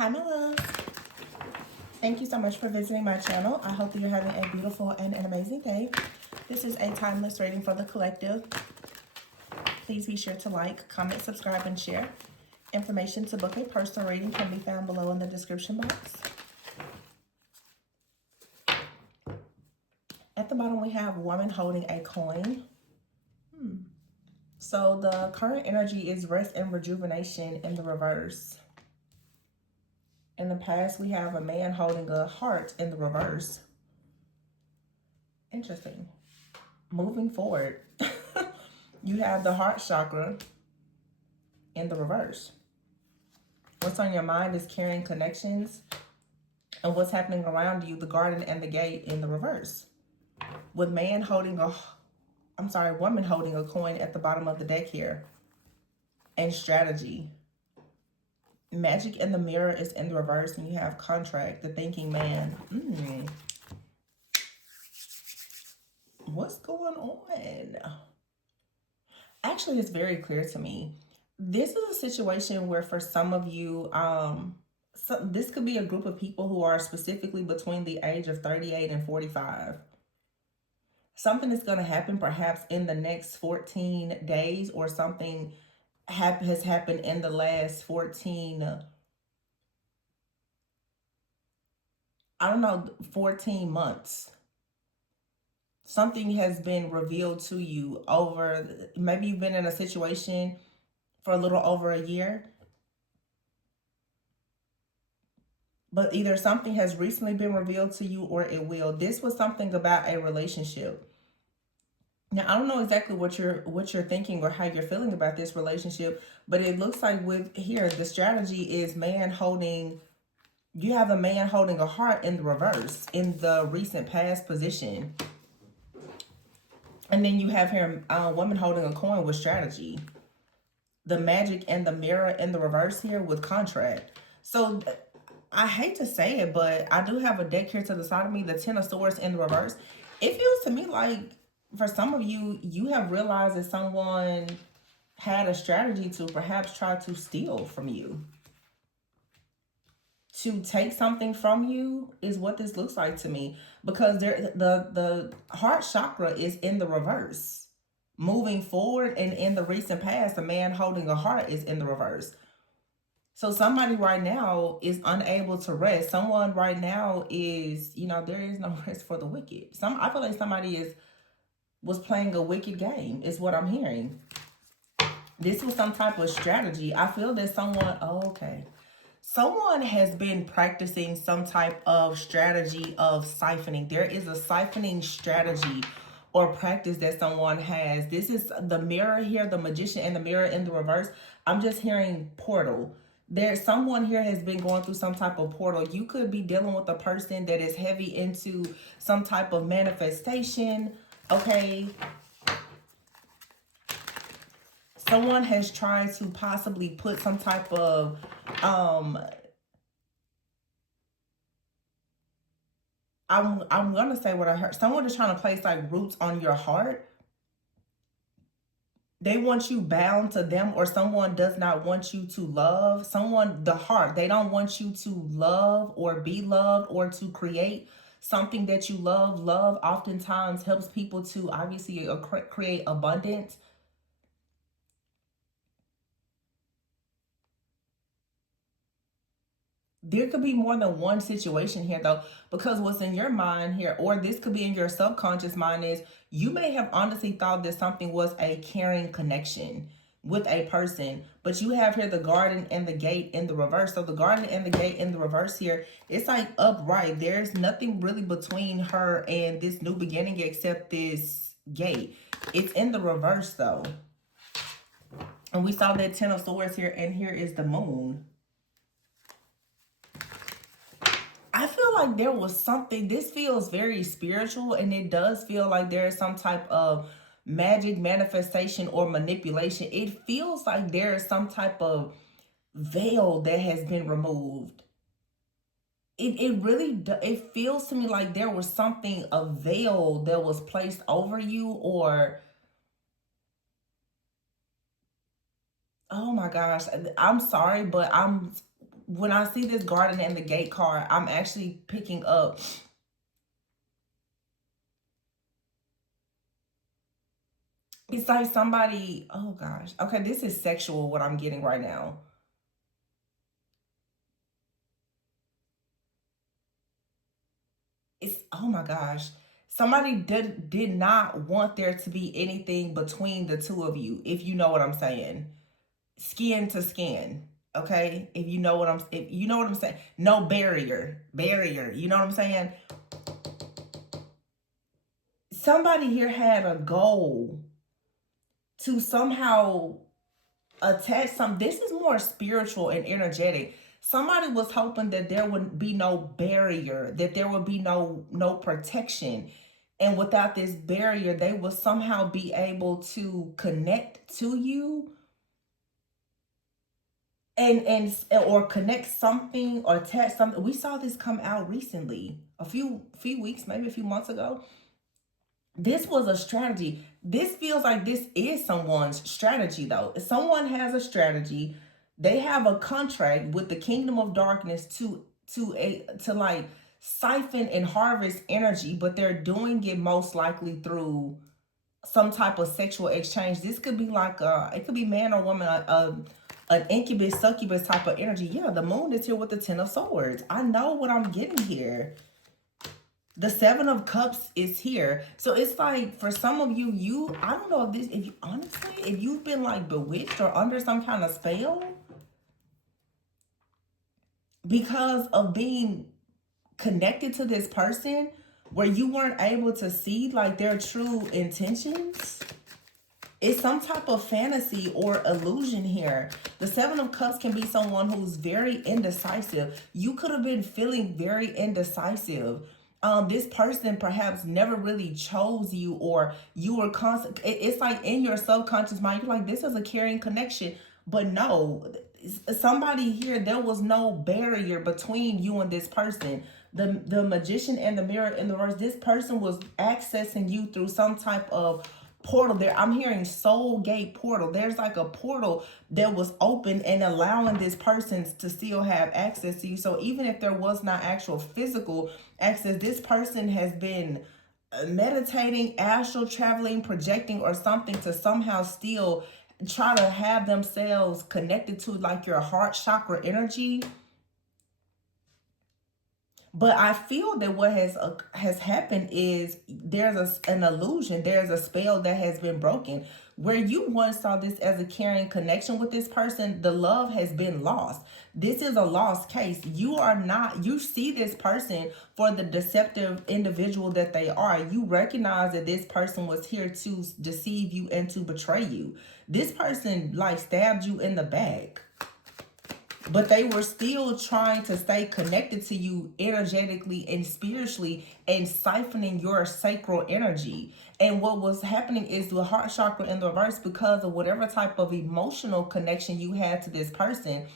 Hi, my love. Thank you so much for visiting my channel. I hope that you're having a beautiful and an amazing day. This is a timeless reading for the collective. Please be sure to like, comment, subscribe, and share. Information to book a personal reading can be found below in the description box. At the bottom, we have woman holding a coin. So the current energy is rest and rejuvenation in the reverse. In the past, we have a man holding a heart in the reverse. Interesting. Moving forward, you have the heart chakra in the reverse. What's on your mind is carrying connections, and what's happening around you, the garden and the gate in the reverse. With woman holding a coin at the bottom of the deck here. And strategy. Magic in the mirror is in the reverse, and you have contract, the thinking man. What's going on? Actually, it's very clear to me. This is a situation where for some of you, this could be a group of people who are specifically between the age of 38 and 45. Something is going to happen perhaps in the next 14 days, or something has happened in the last 14 months. Something has been revealed to you over, maybe you've been in a situation for a little over a year, but either something has recently been revealed to you or it will. This was something about a relationship. Now, I don't know exactly what you're thinking or how you're feeling about this relationship, but it looks like with here, the strategy is you have a man holding a heart in the reverse, in the recent past position. And then you have here a woman holding a coin with strategy. The magic and the mirror in the reverse here with contract. So I hate to say it, but I do have a deck here to the side of me, the Ten of Swords in the reverse. It feels to me like for some of you, you have realized that someone had a strategy to perhaps try to steal from you. To take something from you is what this looks like to me. Because the heart chakra is in the reverse. Moving forward, and in the recent past, a man holding a heart is in the reverse. So somebody right now is unable to rest. Someone right now is, there is no rest for the wicked. I feel like somebody was playing a wicked game, is what I'm hearing. This was some type of strategy. I feel that someone has been practicing some type of strategy of siphoning. There is a siphoning strategy or practice that someone has. This is the mirror here, the magician and the mirror in the reverse. I'm just hearing portal. There's someone here has been going through some type of portal. You could be dealing with a person that is heavy into some type of manifestation. Okay. Someone has tried to possibly put some type of I'm gonna say what I heard. Someone is trying to place like roots on your heart. They want you bound to them, or someone does not want you to love. The heart, they don't want you to love or be loved or to create something that you love. Love oftentimes helps people to obviously create abundance. There could be more than one situation here though, because what's in your mind here, or this could be in your subconscious mind, is you may have honestly thought that something was a caring connection with a person, but you have here the garden and the gate in the reverse. So the garden and the gate in the reverse here, it's like upright. There's nothing really between her and this new beginning except this gate. It's in the reverse though. And we saw that Ten of Swords here, and here is the moon. I feel like there was something, this feels very spiritual, and it does feel like there is some type of magic manifestation or manipulation. It feels like there is some type of veil that has been removed. It feels to me like there was something, a veil that was placed over you, or oh my gosh, I'm sorry, but when I see this garden and the gate card, I'm actually picking up, it's like somebody, oh gosh. Okay, this is sexual what I'm getting right now. It's, oh my gosh. Somebody did not want there to be anything between the two of you, if you know what I'm saying. Skin to skin. Okay? If you know what I'm saying. No barrier. Barrier. You know what I'm saying? Somebody here had a goal to somehow attach some, this is more spiritual and energetic. Somebody was hoping that there would be no barrier, that there would be no protection, and without this barrier they will somehow be able to connect to you, or connect something or attach something. We saw this come out recently, a few weeks, maybe a few months ago. This was a strategy. This feels like this is someone's strategy, though. If someone has a strategy, they have a contract with the kingdom of darkness to like siphon and harvest energy, but they're doing it most likely through some type of sexual exchange. This could be like it could be man or woman, an incubus succubus type of energy. Yeah, the moon is here with the 10 of swords. I know what I'm getting here. The 7 of cups is here. So it's like for some of you, I don't know if you honestly, if you've been like bewitched or under some kind of spell because of being connected to this person where you weren't able to see like their true intentions. It's some type of fantasy or illusion here. The 7 of Cups can be someone who's very indecisive. You could have been feeling very indecisive. This person perhaps never really chose you, or you were constant. It's like in your subconscious mind, you're like, this is a caring connection. But no, somebody here, there was no barrier between you and this person. The magician and the mirror in the reverse, this person was accessing you through some type of portal there. I'm hearing soul gate portal. There's like a portal that was open and allowing this person to still have access to you. So even if there was not actual physical access, this person has been meditating, astral traveling, projecting, or something to somehow still try to have themselves connected to like your heart chakra energy. But I feel that what has happened is there's an illusion, there's a spell that has been broken. Where you once saw this as a caring connection with this person, the love has been lost. This is a lost case. You see this person for the deceptive individual that they are. You recognize that this person was here to deceive you and to betray you. This person like stabbed you in the back. But they were still trying to stay connected to you energetically and spiritually and siphoning your sacral energy. And what was happening is the heart chakra in the reverse, because of whatever type of emotional connection you had to this person.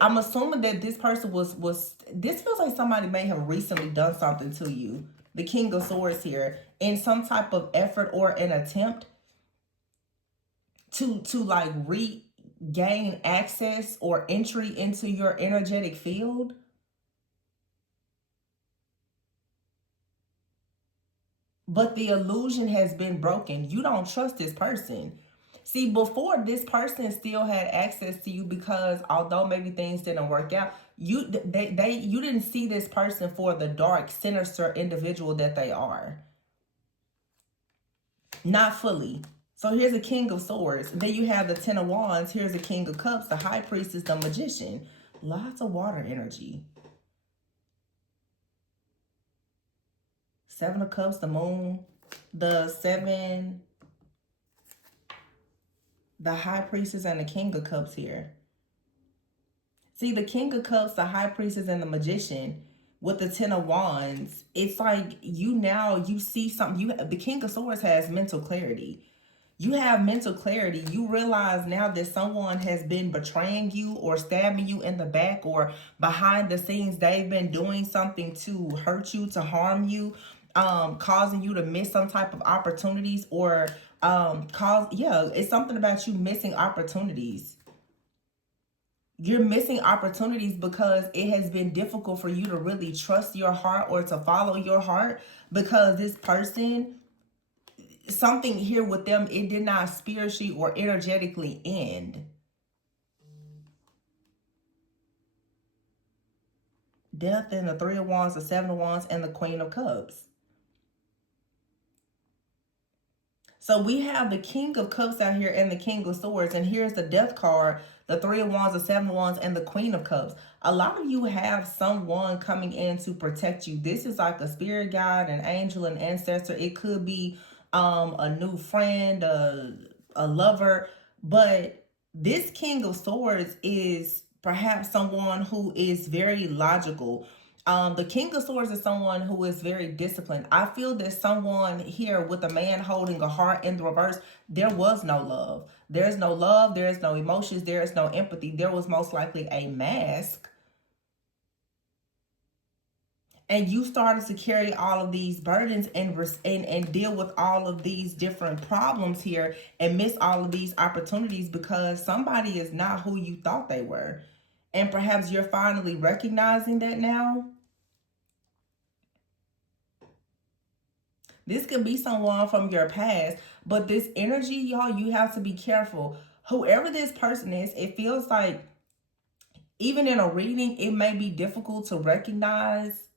I'm assuming that this person was this feels like somebody may have recently done something to you. The King of Swords here, in some type of effort or an attempt to like regain access or entry into your energetic field. But the illusion has been broken. You don't trust this person. See, before, this person still had access to you because although maybe things didn't work out, you didn't see this person for the dark, sinister individual that they are. Not fully. So here's a King of Swords. Then you have the 10 of Wands. Here's the King of Cups. The High Priestess, the Magician. Lots of water energy. 7 of Cups, the Moon. The 7, the High Priestess, and the King of Cups here. See, the King of Cups, the High Priestess, and the Magician with the 10 of Wands. It's like you see something. The King of Swords has mental clarity. You have mental clarity. You realize now that someone has been betraying you or stabbing you in the back, or behind the scenes they've been doing something to hurt you, to harm you, causing you to miss some type of opportunities, or it's something about you missing opportunities. You're missing opportunities because it has been difficult for you to really trust your heart or to follow your heart, because this person, something here with them, it did not spiritually or energetically end. Death and the Three of Wands, the Seven of Wands, and the Queen of Cups. So we have the King of Cups out here and the King of Swords. And here's the Death card, the Three of Wands, the Seven of Wands, and the Queen of Cups. A lot of you have someone coming in to protect you. This is like a spirit guide, an angel, an ancestor. It could be a new friend, a lover. But this King of Swords is perhaps someone who is very logical. The King of Swords is someone who is very disciplined. I feel that someone here with a man holding a heart in the reverse, there was no love. There's no love. There's no emotions. There's no empathy. There was most likely a mask. And you started to carry all of these burdens and deal with all of these different problems here and miss all of these opportunities because somebody is not who you thought they were. And perhaps you're finally recognizing that now. This could be someone from your past, but this energy, y'all, you have to be careful. Whoever this person is, it feels like even in a reading, it may be difficult to recognize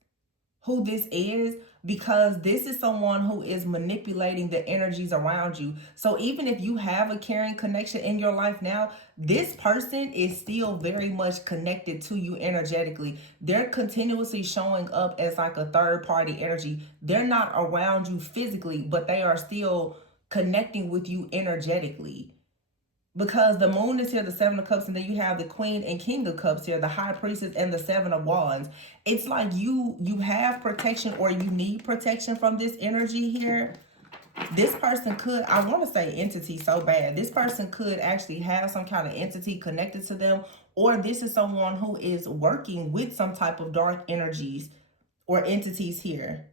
who this is, because this is someone who is manipulating the energies around you. So even if you have a caring connection in your life now, this person is still very much connected to you energetically. They're continuously showing up as like a third party energy. They're not around you physically, but they are still connecting with you energetically, because the moon is here, the Seven of Cups, and then you have the Queen and King of Cups here, the High Priestess and the Seven of Wands. It's like you have protection, or you need protection from this energy here. This person could, I want to say entity so bad, this person could actually have some kind of entity connected to them, or this is someone who is working with some type of dark energies or entities here.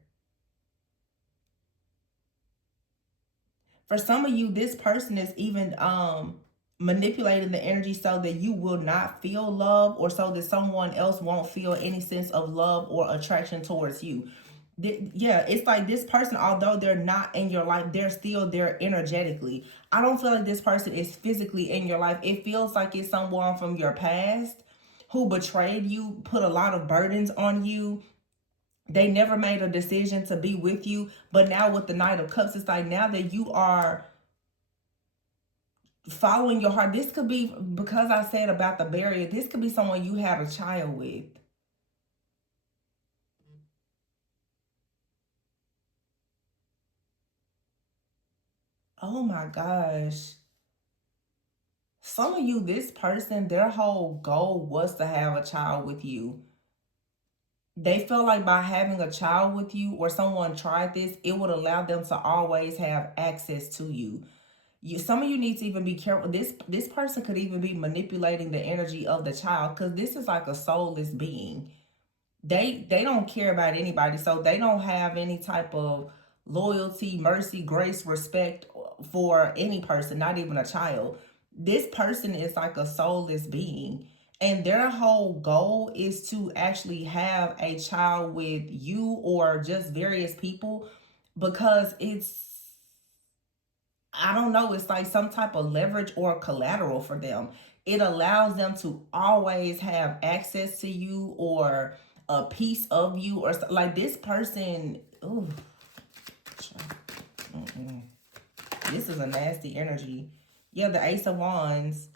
For some of you, this person is even manipulating the energy so that you will not feel love, or so that someone else won't feel any sense of love or attraction towards you. Yeah, it's like this person, although they're not in your life, they're still there energetically. I don't feel like this person is physically in your life. It feels like it's someone from your past who betrayed you, put a lot of burdens on you. They never made a decision to be with you. But now with the Knight of Cups, it's like now that you are following your heart, this could be, because I said about the barrier, this could be someone you had a child with. Oh my gosh. Some of you, this person, their whole goal was to have a child with you. They felt like by having a child with you, or someone tried this, it would allow them to always have access to you. Some of you need to even be careful. This person could even be manipulating the energy of the child, because this is like a soulless being. They don't care about anybody, so they don't have any type of loyalty, mercy, grace, respect for any person, not even a child. This person is like a soulless being, and their whole goal is to actually have a child with you or just various people, because it's, I don't know, it's like some type of leverage or collateral for them. It allows them to always have access to you, or a piece of you, or like this person. Ooh, this is a nasty energy. Yeah, the Ace of Wands.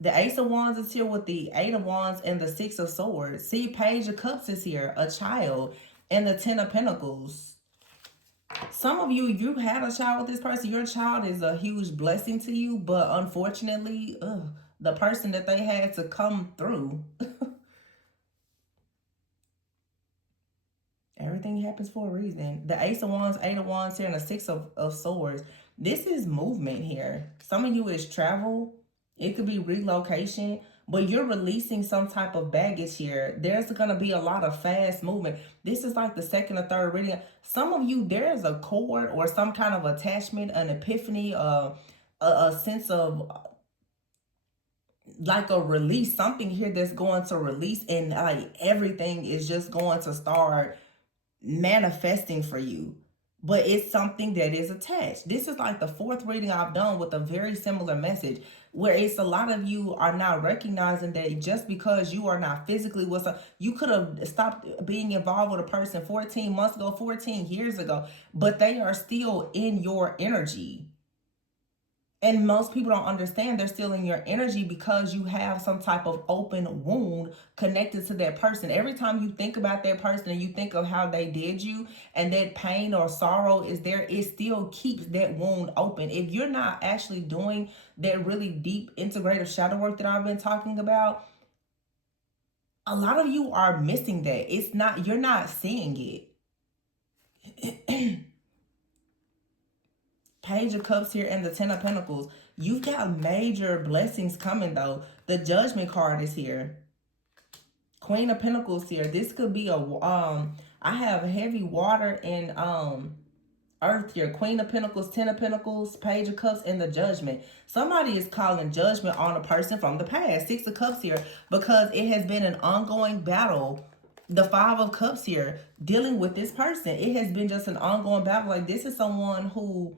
The Ace of Wands is here with the Eight of Wands and the Six of Swords. See, Page of Cups is here, a child, and the Ten of Pentacles. Some of you, you had a child with this person. Your child is a huge blessing to you, but unfortunately, the person that they had to come through. Everything happens for a reason. The Ace of Wands, Eight of Wands here, and the Six of Swords. This is movement here. Some of you is travel. It could be relocation, but you're releasing some type of baggage here. There's going to be a lot of fast movement. This is like the second or third reading. Some of you, there's a cord or some kind of attachment, an epiphany, a sense of like a release, something here that's going to release, and like everything is just going to start manifesting for you. But it's something that is attached. This is like the fourth reading I've done with a very similar message, where it's a lot of you are now recognizing that just because you are not physically with some, you could have stopped being involved with a person 14 months ago, 14 years ago, but they are still in your energy. And most people don't understand they're still in your energy because you have some type of open wound connected to that person. Every time you think about that person and you think of how they did you and that pain or sorrow is there, it still keeps that wound open. If you're not actually doing that really deep integrative shadow work that I've been talking about, a lot of you are missing that. It's not, you're not seeing it. Page of Cups here and the Ten of Pentacles. You've got major blessings coming though. The Judgment card is here. Queen of Pentacles here. This could be a I have heavy water and earth here. Queen of Pentacles, Ten of Pentacles, Page of Cups, and the Judgment. Somebody is calling judgment on a person from the past. Six of Cups here, because it has been an ongoing battle. The Five of Cups here, dealing with this person. It has been just an ongoing battle. Like, this is someone who,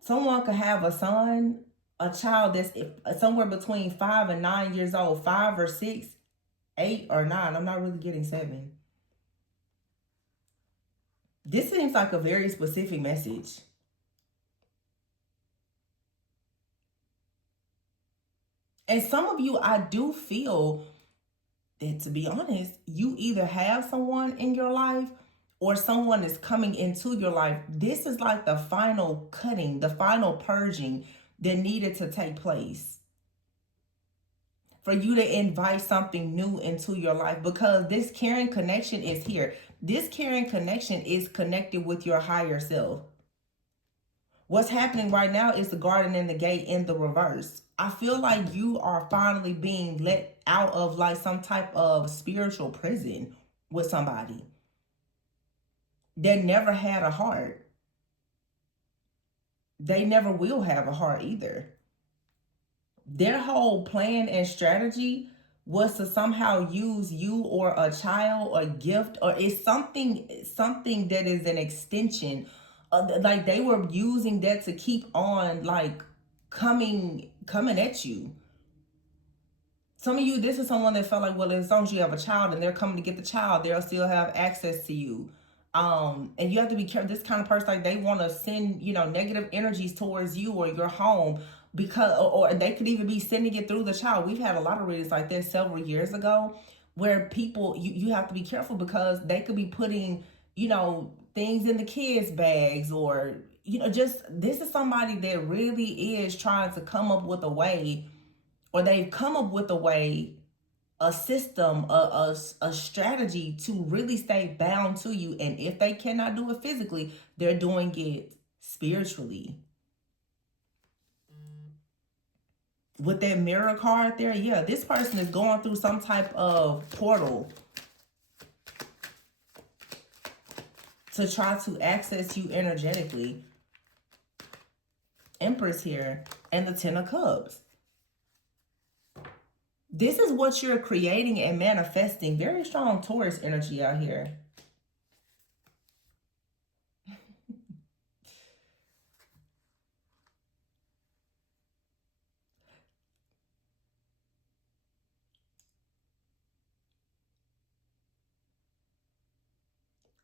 someone could have a son, a child that's somewhere between 5 and 9 years old. 5 or 6, 8 or 9. I'm not really getting 7. This seems like a very specific message. And some of you, I do feel that, to be honest, you either have someone in your life or someone is coming into your life. This is like the final cutting, the final purging that needed to take place for you to invite something new into your life, because this caring connection is here. This caring connection is connected with your higher self. What's happening right now is the Garden and the Gate in the reverse. I feel like you are finally being let out of like some type of spiritual prison with somebody that never had a heart. They never will have a heart either. Their whole plan and strategy was to somehow use you or a child or gift, or it's something that is an extension of, like, they were using that to keep on like coming at you. Some of you, this is someone that felt like, well, as long as you have a child and they're coming to get the child, they'll still have access to you. And you have to be careful. This kind of person, like, they want to send, you know, negative energies towards you or your home, because, or they could even be sending it through the child. We've had a lot of readings like this several years ago, where people, you have to be careful because they could be putting, you know, things in the kids' bags, or, you know, just, this is somebody that really is trying to come up with a way, or they've come up with a way, a system, a strategy to really stay bound to you. And if they cannot do it physically, they're doing it spiritually. With that Mirror card there, yeah, this person is going through some type of portal to try to access you energetically. Empress here and the Ten of Cups. This is what you're creating and manifesting. Very strong Taurus energy out here.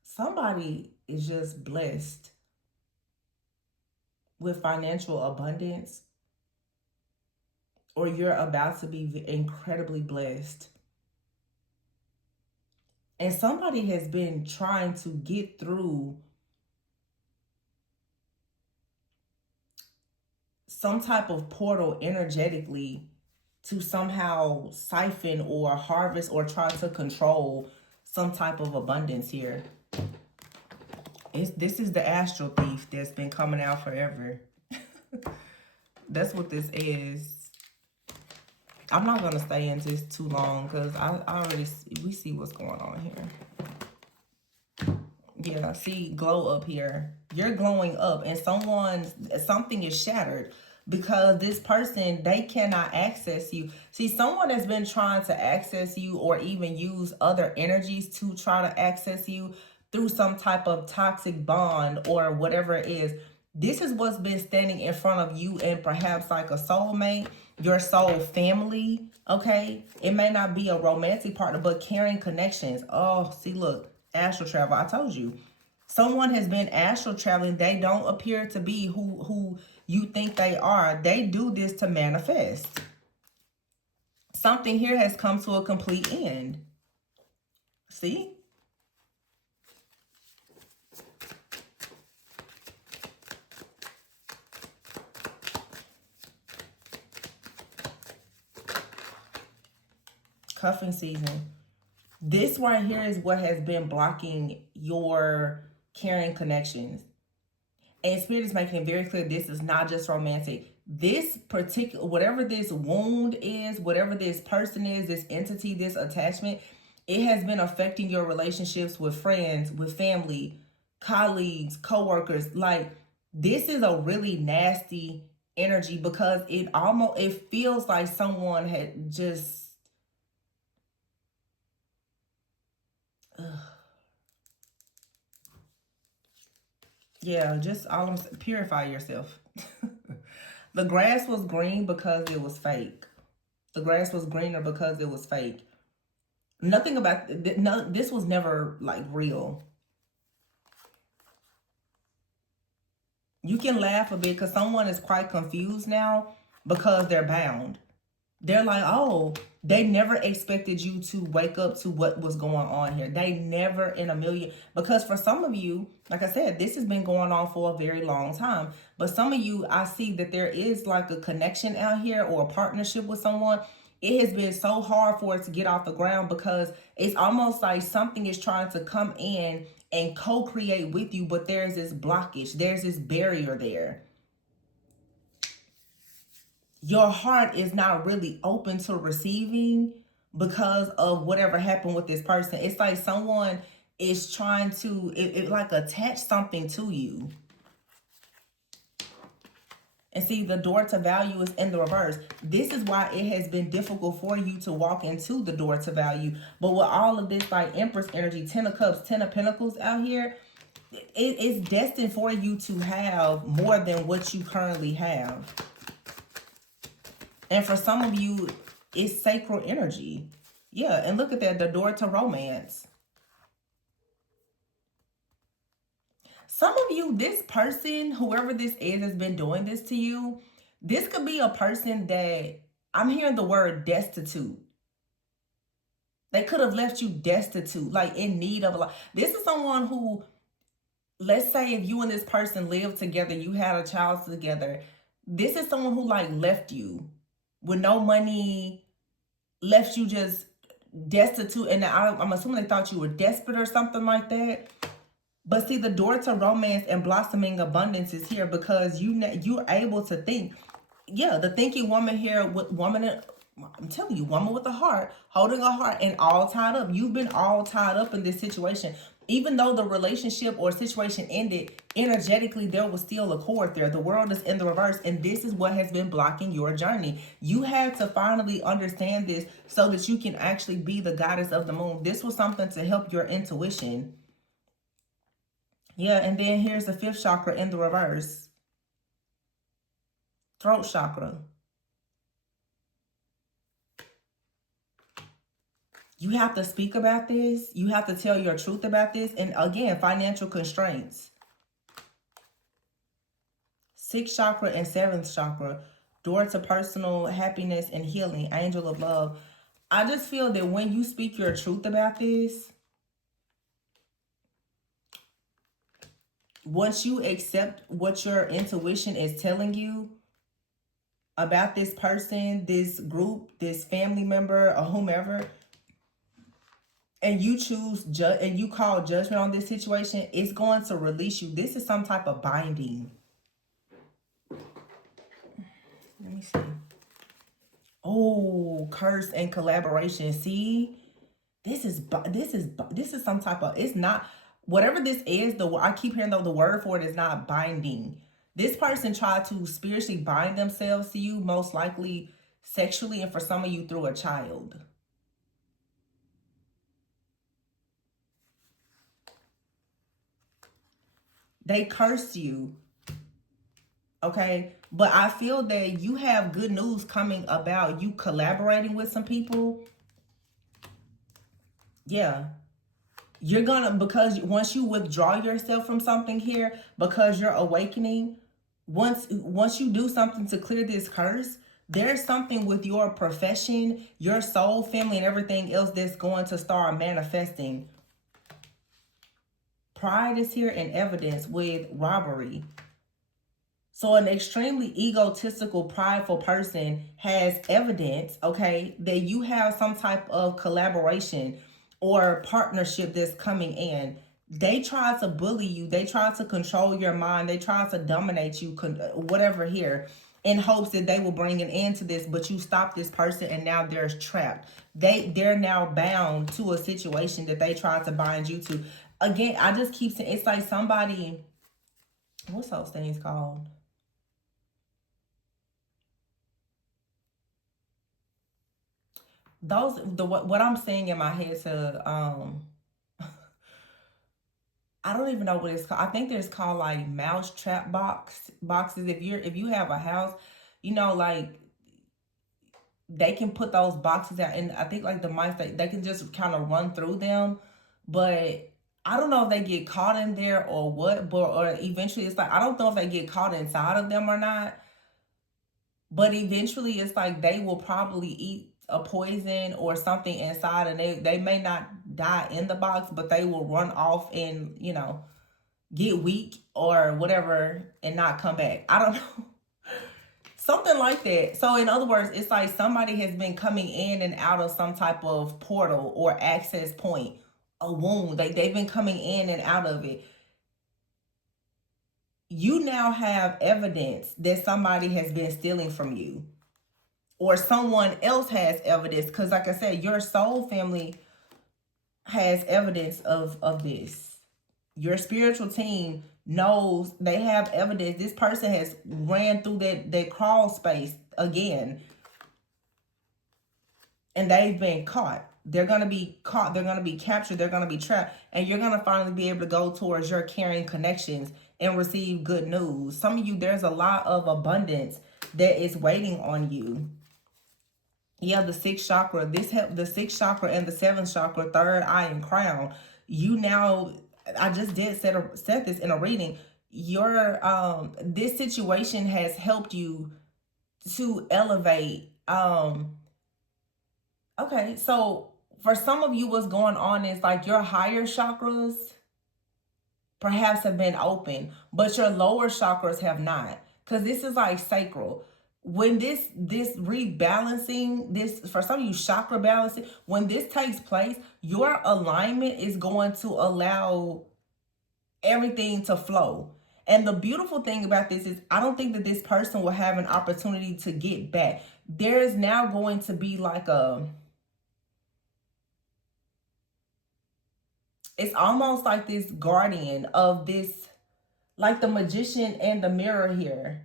Somebody is just blessed with financial abundance, or you're about to be incredibly blessed. And somebody has been trying to get through some type of portal energetically to somehow siphon or harvest or try to control some type of abundance here. This is the astral thief that's been coming out forever. That's what this is. I'm not going to stay into this too long because we see what's going on here. Yeah, see, glow up here. You're glowing up, and something is shattered. because this person, they cannot access you. See, someone has been trying to access you or even use other energies to try to access you through some type of toxic bond or whatever it is. This is what's been standing in front of you and perhaps like a soulmate, your soul family, okay? It may not be a romantic partner, but caring connections. Oh, see, look, astral travel. I told you. Someone has been astral traveling. They don't appear to be who you think they are. They do this to manifest. Something here has come to a complete end. See? Cuffing season. This right here is what has been blocking your caring connections. And Spirit is making it very clear this is not just romantic. This particular, whatever this wound is, whatever this person is, this entity, this attachment, it has been affecting your relationships with friends, with family, colleagues, co-workers. Like, this is a really nasty energy because it feels like someone had just, yeah, just purify yourself. The grass was green because it was fake. The grass was greener because it was fake. Nothing about this was never like real. You can laugh a bit because someone is quite confused now because they're bound. They're like, oh, they never expected you to wake up to what was going on here. They never in a million. Because for some of you, like I said, this has been going on for a very long time. But some of you, I see that there is like a connection out here or a partnership with someone. It has been so hard for it to get off the ground because it's almost like something is trying to come in and co-create with you, but there's this blockage. There's this barrier there. Your heart is not really open to receiving because of whatever happened with this person. It's like someone is trying to like attach something to you. And see, the door to value is in the reverse. This is why it has been difficult for you to walk into the door to value. But with all of this like Empress energy, 10 of Cups, 10 of Pentacles out here, it's destined for you to have more than what you currently have. And for some of you, it's sacral energy. Yeah, and look at that, the door to romance. Some of you, this person, whoever this is, has been doing this to you. This could be a person that, I'm hearing the word destitute. They could have left you destitute, like in need of a lot. This is someone who, let's say if you and this person lived together, you had a child together. This is someone who like left you with no money, left you just destitute. And I'm assuming they thought you were desperate or something like that. But see, the door to romance and blossoming abundance is here because you're able to think. Yeah, the thinking woman here, I'm telling you, woman with a heart, holding a heart and all tied up. You've been all tied up in this situation. Even though the relationship or situation ended, energetically, there was still a cord there. The world is in the reverse, and this is what has been blocking your journey. You had to finally understand this so that you can actually be the goddess of the moon. This was something to help your intuition. Yeah, and then here's the 5th chakra in the reverse. Throat chakra. You have to speak about this. You have to tell your truth about this. And again, financial constraints. 6th chakra and 7th chakra. Door to personal happiness and healing. Angel of love. I just feel that when you speak your truth about this, once you accept what your intuition is telling you about this person, this group, this family member, or whomever, and you choose and you call judgment on this situation, it's going to release you. This is some type of binding. Let me see. Oh, curse and collaboration. See, this is some type of, it's not, whatever this is, I keep hearing though the word for it is not binding. This person tried to spiritually bind themselves to you, most likely sexually, and for some of you through a child. They cursed you, okay? But I feel that you have good news coming about you collaborating with some people. Yeah. You're gonna, because once you withdraw yourself from something here, because you're awakening, once you do something to clear this curse, there's something with your profession, your soul, family, and everything else that's going to start manifesting. Pride is here in evidence with robbery. So an extremely egotistical, prideful person has evidence, okay, that you have some type of collaboration or partnership that's coming in. They try to bully you. They try to control your mind. They try to dominate you, whatever here, in hopes that they will bring an end to this. But you stop this person, and now they're trapped. They're now bound to a situation that they tried to bind you to. Again, I just keep saying, it's like somebody. What's those things called? Those what I'm saying in my head to I don't even know what it's called. I think there's called like mouse trap boxes. If you have a house, like they can put those boxes out, and I think like the mice they can just kind of run through them, but I don't know if they get caught in there or what, but or eventually it's like I don't know if they get caught inside of them or not. But eventually it's like they will probably eat a poison or something inside, and they may not die in the box, but they will run off and get weak or whatever and not come back. I don't know. Something like that. So in other words, it's like somebody has been coming in and out of some type of portal or access point, a wound. They've been coming in and out of it. You now have evidence that somebody has been stealing from you, or someone else has evidence, because like I said, your soul family has evidence of this. Your spiritual team knows, they have evidence. This person has ran through that crawl space again, and they've been caught. They're going to be caught. They're going to be captured. They're going to be trapped. And you're going to finally be able to go towards your caring connections and receive good news. Some of you, there's a lot of abundance that is waiting on you. Yeah, the sixth chakra. The sixth chakra and the seventh chakra, third eye and crown. You now, I just did set this in a reading. Your this situation has helped you to elevate. Okay, so for some of you, what's going on is like your higher chakras perhaps have been open, but your lower chakras have not. Because this is like sacral. When this rebalancing, this for some of you chakra balancing, when this takes place, your alignment is going to allow everything to flow. And the beautiful thing about this is I don't think that this person will have an opportunity to get back. There is now going to be like it's almost like this guardian of this, like the magician and the mirror here.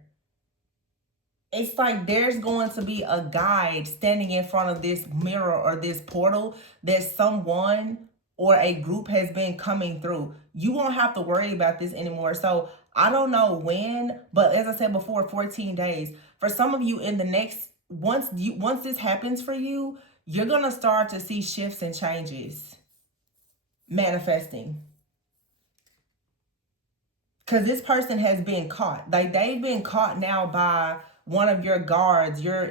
It's like there's going to be a guide standing in front of this mirror or this portal that someone or a group has been coming through. You won't have to worry about this anymore. So I don't know when, but as I said before, 14 days. For some of you in the next, once this happens for you, you're going to start to see shifts and changes manifesting. Because this person has been caught. Like they've been caught now by one of your guards, your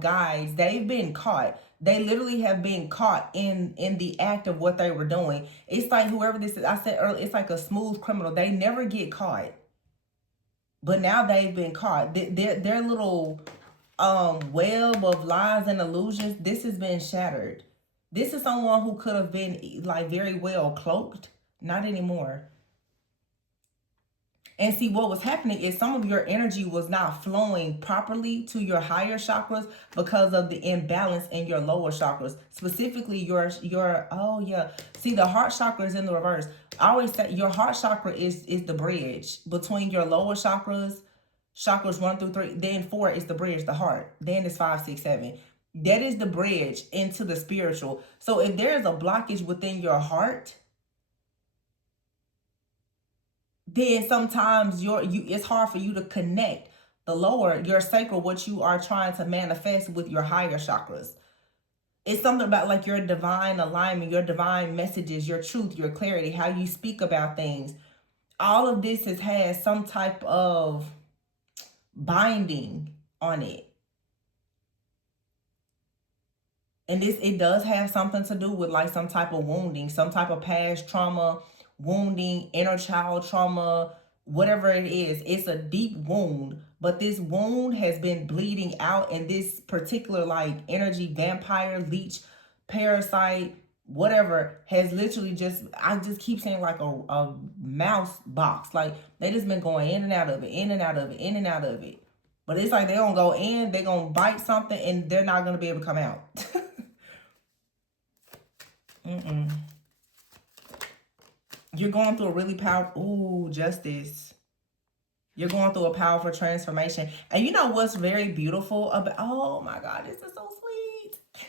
guides. They've been caught. They literally have been caught in the act of what they were doing. It's like whoever this is, I said earlier, it's like a smooth criminal. They never get caught, but now they've been caught. Their little web of lies and illusions, this has been shattered. This is someone who could have been like very well cloaked. Not anymore. And see, what was happening is some of your energy was not flowing properly to your higher chakras because of the imbalance in your lower chakras. Specifically, your oh yeah. See, the heart chakra is in the reverse. I always say your heart chakra is the bridge between your lower chakras 1 through 3. Then 4 is the bridge, the heart. Then it's 5, 6, 7. That is the bridge into the spiritual. So if there is a blockage within your heart, then sometimes it's hard for you to connect the lower, your sacral, what you are trying to manifest with your higher chakras. It's something about like your divine alignment, your divine messages, your truth, your clarity, how you speak about things. All of this has some type of binding on it. And it does have something to do with like some type of wounding, some type of past trauma, wounding, inner child trauma, whatever it is. It's a deep wound, but this wound has been bleeding out, and this particular like energy vampire, leech, parasite, whatever, has literally just, I just keep saying like a mouse box. Like they just been going in and out of it, in and out of it, in and out of it. But it's like they gonna go in, they gonna bite something, and they're not gonna be able to come out. You're going through a really powerful, ooh, justice. You're going through a powerful transformation. And you know what's very beautiful about, oh my God, this is so sweet.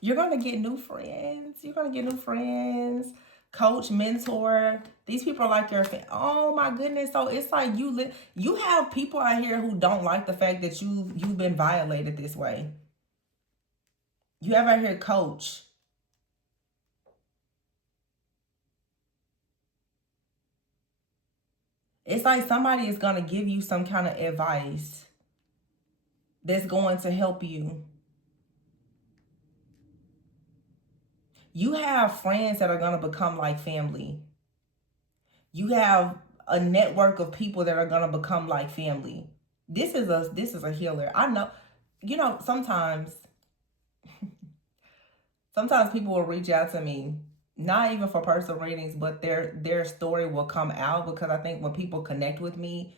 You're going to get new friends. You're going to get new friends, coach, mentor. These people are like your, oh my goodness. So it's like you have people out here who don't like the fact that you've been violated this way. You have out here coach. It's like somebody is going to give you some kind of advice that's going to help you. You have friends that are going to become like family. You have a network of people that are going to become like family. This is a healer. I know, you know, sometimes people will reach out to me, not even for personal readings, but their story will come out, because I think when people connect with me,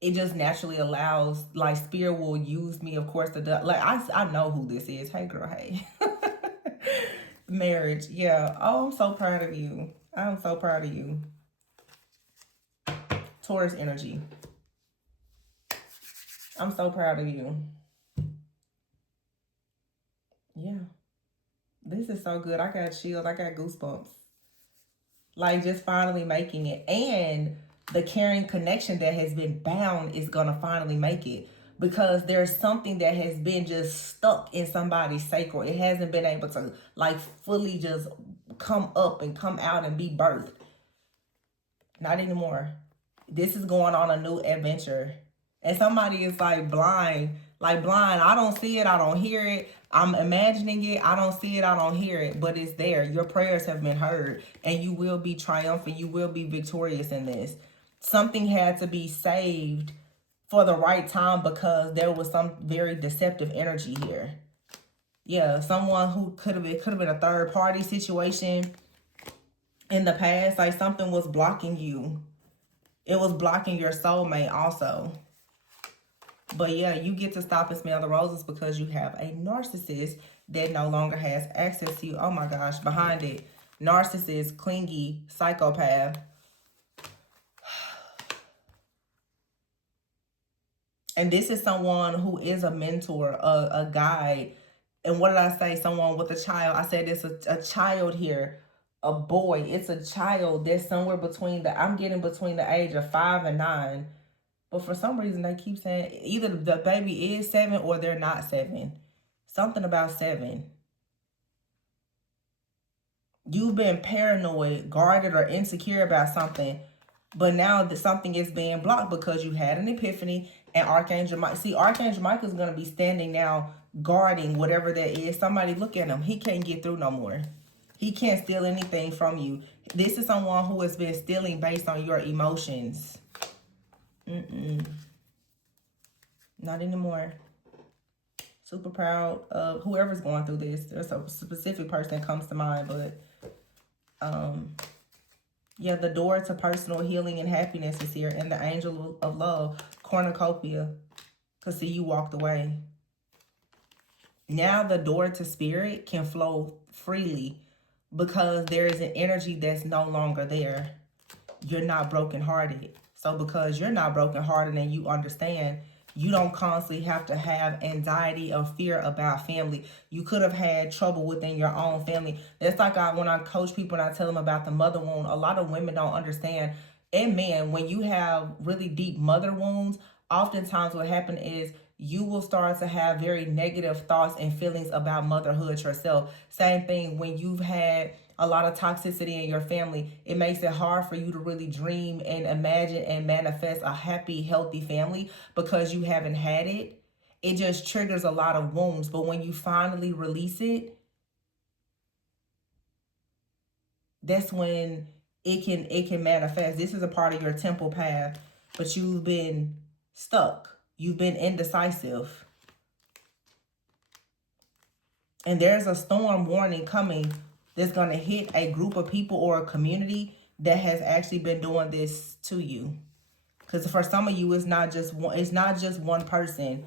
it just naturally allows, like, spirit will use me, of course, to do, like, I know who this is. Hey girl, hey. Marriage, yeah. Oh, I'm so proud of you. I'm so proud of you. Taurus energy. I'm so proud of you. Yeah. This is so good. I got chills. I got goosebumps. Like, just finally making it. And the caring connection that has been bound is going to finally make it. Because there's something that has been just stuck in somebody's sacral. It hasn't been able to, like, fully just come up and come out and be birthed. Not anymore. This is going on a new adventure. And somebody is like blind. Like blind. I don't see it. I don't hear it. I'm imagining it. I don't see it. I don't hear it. But it's there. Your prayers have been heard. And you will be triumphant. You will be victorious in this. Something had to be saved for the right time, because there was some very deceptive energy here. Yeah, someone who could have been a third party situation in the past. Like something was blocking you. It was blocking your soulmate also. But yeah, you get to stop and smell the roses, because you have a narcissist that no longer has access to you. Oh my gosh, behind it. Narcissist, clingy, psychopath. And this is someone who is a mentor, a guide. And what did I say? Someone with a child. I said it's a child here. A boy. It's a child that's somewhere between I'm getting between the age of 5 and 9. But for some reason, they keep saying either the baby is 7 or they're not 7. Something about 7. You've been paranoid, guarded, or insecure about something. But now that something is being blocked because you had an epiphany, and Archangel Michael. See, Archangel Michael is going to be standing now guarding whatever that is. Somebody look at him. He can't get through no more. He can't steal anything from you. This is someone who has been stealing based on your emotions. Not anymore. Super proud of whoever's going through this. There's a specific person that comes to mind, but yeah, the door to personal healing and happiness is here. And the angel of love, cornucopia, because see, you walked away. Now the door to spirit can flow freely, because there is an energy that's no longer there. you're not brokenhearted. So because you're not brokenhearted and you understand, you don't constantly have to have anxiety or fear about family. You could have had trouble within your own family. That's like when I coach people and I tell them about the mother wound. A lot of women don't understand. And men, when you have really deep mother wounds, oftentimes what happens is you will start to have very negative thoughts and feelings about motherhood yourself. Same thing when you've had a lot of toxicity in your family, it makes it hard for you to really dream and imagine and manifest a happy, healthy family because you haven't had it. It just triggers a lot of wounds. But when you finally release it, that's when it can manifest. This is a part of your temple path, but you've been stuck. You've been indecisive. And there's a storm warning coming that's going to hit a group of people or a community that has actually been doing this to you. Because for some of you, it's not just one person.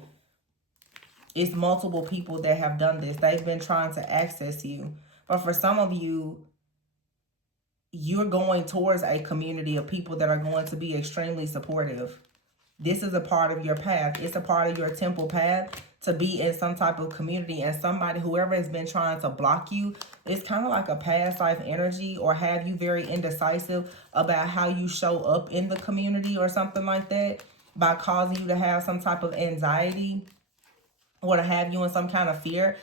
It's multiple people that have done this. They've been trying to access you. But for some of you, you're going towards a community of people that are going to be extremely supportive. This is a part of your path. It's a part of your temple path to be in some type of community, and somebody, whoever has been trying to block you, it's kind of like a past life energy or have you very indecisive about how you show up in the community or something like that, by causing you to have some type of anxiety or to have you in some kind of fear.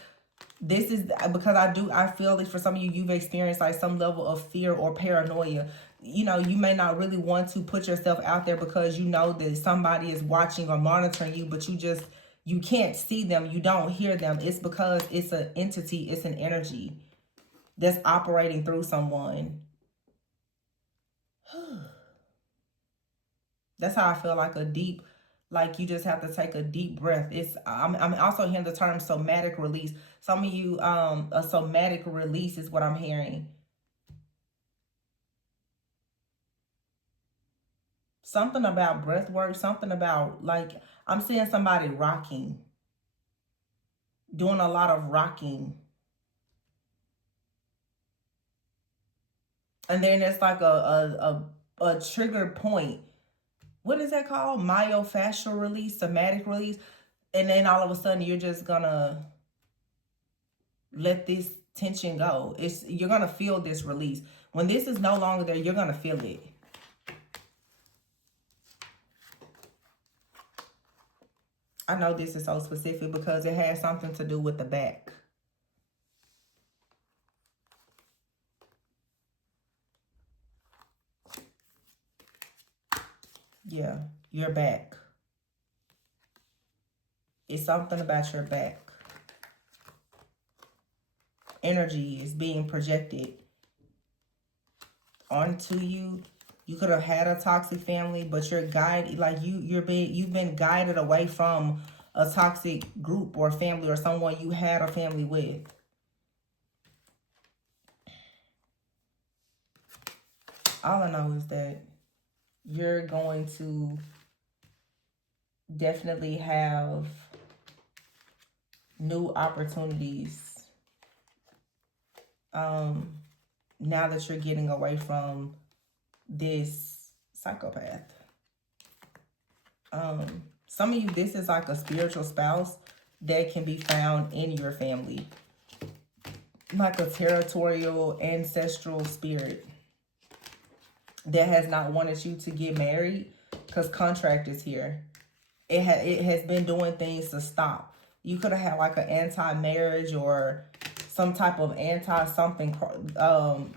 This is because I feel that for some of you, you've experienced like some level of fear or paranoia. You know, you may not really want to put yourself out there because you know that somebody is watching or monitoring you, but you can't see them, you don't hear them. It's because it's an entity, it's an energy that's operating through someone. That's how I feel, like you just have to take a deep breath. I'm also hearing the term somatic release. Some of you, a somatic release is what I'm hearing. Something about breath work, something about, like, I'm seeing somebody rocking, doing a lot of rocking. And then it's like a trigger point. What is that called? Myofascial release, somatic release. And then all of a sudden you're just gonna let this tension go. You're gonna feel this release. When this is no longer there, you're gonna feel it. I know this is so specific because it has something to do with the back. Yeah, your back. It's something about your back. Energy is being projected onto you. You could have had a toxic family, but you're guided, like you've been guided away from a toxic group or family or someone you had a family with. All I know is that you're going to definitely have new opportunities now that you're getting away from this psychopath. Some of you, this is like a spiritual spouse that can be found in your family, like a territorial ancestral spirit that has not wanted you to get married because contract is here. It has been doing things to stop. You could have had like an anti-marriage or some type of anti-something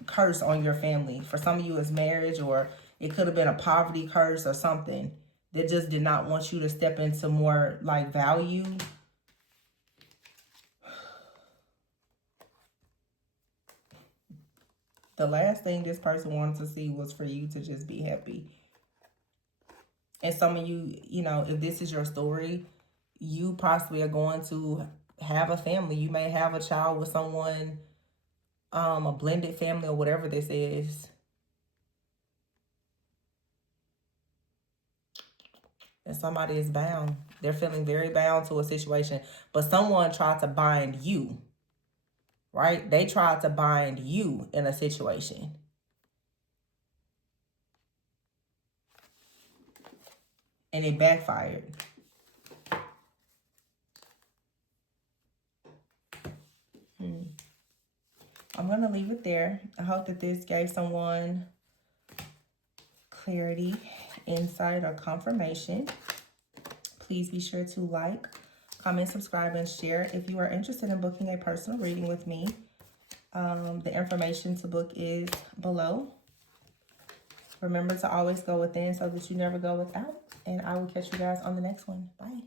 curse on your family. For some of you, it's marriage, or it could have been a poverty curse or something that just did not want you to step into more like value. The last thing this person wanted to see was for you to just be happy. And some of you, you know, if this is your story, you possibly are going to have a family. You may have a child with someone, a blended family or whatever this is. And somebody is bound. They're feeling very bound to a situation. But someone tried to bind you, right? They tried to bind you in a situation. and it backfired. I'm going to leave it there. I hope that this gave someone clarity, insight, or confirmation. Please be sure to like, comment, subscribe, and share. If you are interested in booking a personal reading with me, the information to book is below. Remember to always go within so that you never go without. And I will catch you guys on the next one. Bye.